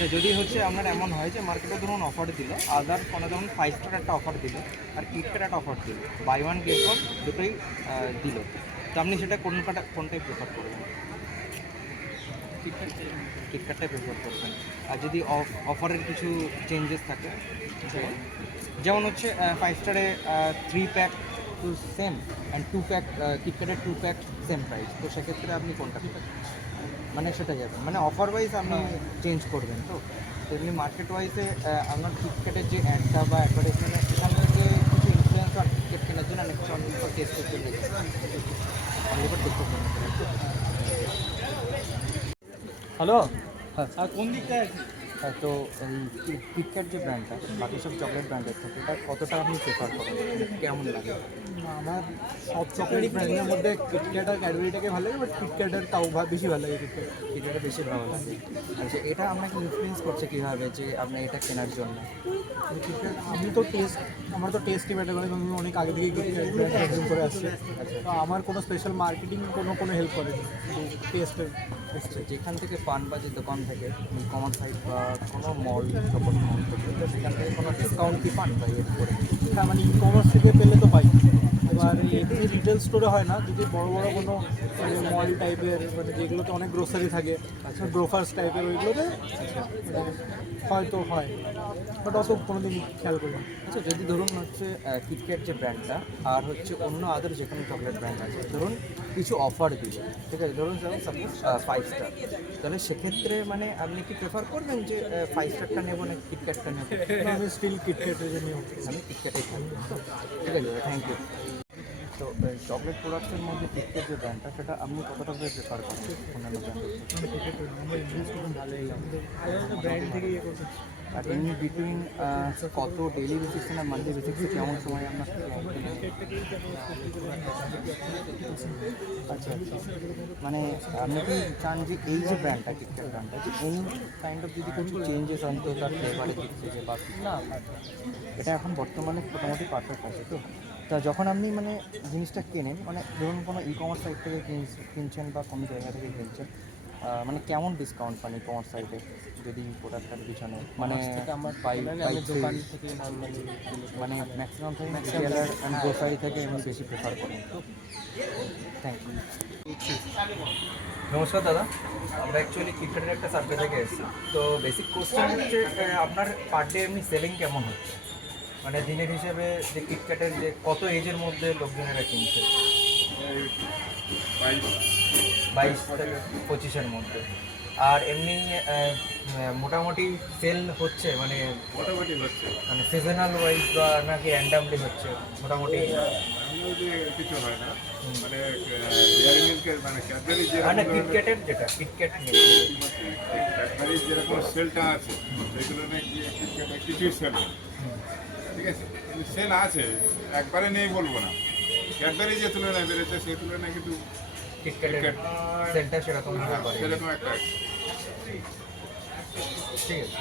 আচ্ছা, যদি হচ্ছে আপনার এমন হয় যে মার্কেটে ধরুন অফার দিল, আদার কোনো ধরুন 5 স্টার একটা অফার দিল আর কিটক্যাট একটা অফার দিল, বাই ওয়ান গেট ওয়ান দুটোই দিল, তো আপনি সেটা কোনটাই প্রেফার করবেন? কিটক্যাটটাই প্রেফার করবেন। আর যদি অফারের কিছু চেঞ্জেস থাকে, যেমন হচ্ছে 5 স্টারে 3 pack to same and 2 pack, কিটক্যাটের 2 প্যাক সেম প্রাইস, তো সেক্ষেত্রে আপনি কোনটা মানে সেটা যাবেন, মানে অফার ওয়াইজ আপনি চেঞ্জ করবেন। তো এমনি মার্কেট ওয়াইজে আপনার কিটক্যাটের যে অ্যাডটা বা অ্যাডভার্টাইজমেন্ট সেখান থেকে কিছু ইনফ্লুয়েন্স আর কিটক্যাট কেনার জন্য অনেক কিছু অনলি ফর টেস্টের জন্য অনলি ফর টেস্টের জন্য। হ্যালো। হ্যাঁ আর কোন দিকটায় আছে? হ্যাঁ, তো এই কিটক্যাট যে ব্র্যান্ডটা বাকি সব চকলেট ব্র্যান্ডের থেকে এটা কতটা আপনি প্রেফার করেন, কেমন লাগে? আমার সব চকলেট ব্র্যান্ডের মধ্যে কিটক্যাট আর ক্যাডবেরিটাকে ভালো লাগে, বাট কিটক্যাটের তাও বেশি ভালো লাগে কিটক্যাট। কিটক্যাটটা বেশি ভালো লাগে। আচ্ছা, এটা আপনাকে ইনফ্লুয়েন্স করছে কীভাবে যে আপনি এটা কেনার জন্য? কিটক্যাট আমি তো আমার তো টেস্টই ম্যাটার করে, আমি অনেক আগে থেকে কিটক্যাট ব্র্যান্ড কনজিউম করে আসছি। তো আমার কোনো স্পেশাল মার্কেটিং কোনো হেল্প করেনি, টেস্টের। আচ্ছা, যেখান থেকে পান বা যে দোকান থেকে কমার্স সাইট বা কোনো মল শপিং মল থেকে, তো সেখান থেকে কোনো ডিসকাউন্ট কি পান বা ইয়ে করে? হ্যাঁ, মানে ই কমার্স থেকে পেলে তো পাই। এবার এমনি রিটেল স্টোরে হয় না, যদি বড় বড় কোনো মল টাইপের, মানে যেগুলোতে অনেক গ্রোসারি থাকে, গ্রোফার্স টাইপের, ওইগুলোতে হয়তো হয়, বাট অত কোনোদিন খেয়াল করি না। আচ্ছা, যদি ধরুন হচ্ছে কিটক্যাট যে ব্র্যান্ডটা আর হচ্ছে অন্য আদার যে কোনো চকলেট ব্র্যান্ড আছে, ধরুন কিছু অফার দিল, ঠিক আছে, ধরুন সাপোজ 5 স্টার, তাহলে সেক্ষেত্রে মানে আপনি কি প্রেফার করবেন যে 5 স্টারটা নেবো না কিটক্যাটটা নেবো? আমি স্টিল কিটক্যাটের জন্য আমি কিটক্যাটেই থাকবো। ঠিক আছে, থ্যাংক ইউ। তো চকলেট প্রোডাক্টসের মধ্যে কিটক্যাট যে ব্র্যান্ডটা সেটা আপনি কতটা করে প্রেফার করেন অন্যান্য ব্র্যান্ড থেকে ইয়ে করতে। আর এমনি বিটুইন কত ডেইলি বেসিসে না মান্থলি বেসিসে কেমন সময় আপনার আচ্ছা আচ্ছা, মানে আপনি কি চান যে এই যে ব্র্যান্ডটা কিটক্যাট ব্র্যান্ডটা যে এনি কাইন্ড অফ যদি কিছু চেঞ্জেস আনতো তার ফ্লেভারের দিক থেকে বা না, এটা এখন বর্তমানে মোটামুটি পারফেক্ট আছে। তো তা যখন আপনি মানে জিনিসটা কেনেন, মানে ধরুন কোনো ই কমার্স সাইট থেকে কিনছেন বা কোনো জায়গা থেকে কিনছেন, মানে কেমন ডিসকাউন্ট পান ই কমার্স সাইটে যদি প্রোডাক্টটার পিছনে, মানে আমার দোকান থেকে মানে maximum time retailer and grocery থেকে আমি বেশি প্রেফার করি। তো থ্যাংক ইউ। নমস্কার দাদা, আমরা অ্যাকচুয়ালি কিটক্যাটের একটা সার্ভে থেকে এসেছি। তো বেসিক কোশ্চেন হচ্ছে আপনার পার ডে এমনি সেলিং কেমন হচ্ছে, মানে দিনের হিসেবে যে কিটক্যাটের যে কত এজের মধ্যে লোকজনেরা কিনছে? 22 থেকে 25-এর মধ্যে। আর এমনি মোটামুটি সেল হচ্ছে, মানে মোটামুটি হচ্ছে, মানে সিজনাল ওয়াইজ বা নাকি র্যান্ডামলি হচ্ছে মোটামুটি? কিছু হয় না, মানে ডেয়ারি মিল্কের মানে ক্যাডবেরি মানে কিটক্যাটের যেটা কিটক্যাট ক্যাডবেরির যেরকম সেলটা আছে সেগুলো নাকি কিটক্যাটের কিছুই সেল নেই। ঠিক আছে, সেল আছে, একবারে নেই বলবো না। ক্যাডবেরি যে তুলনায় বেড়েছে সেই তুলনায় কিন্তু কিটক্যাটের সেলটা সেরকম সেরকম একটা ঠিক আছে।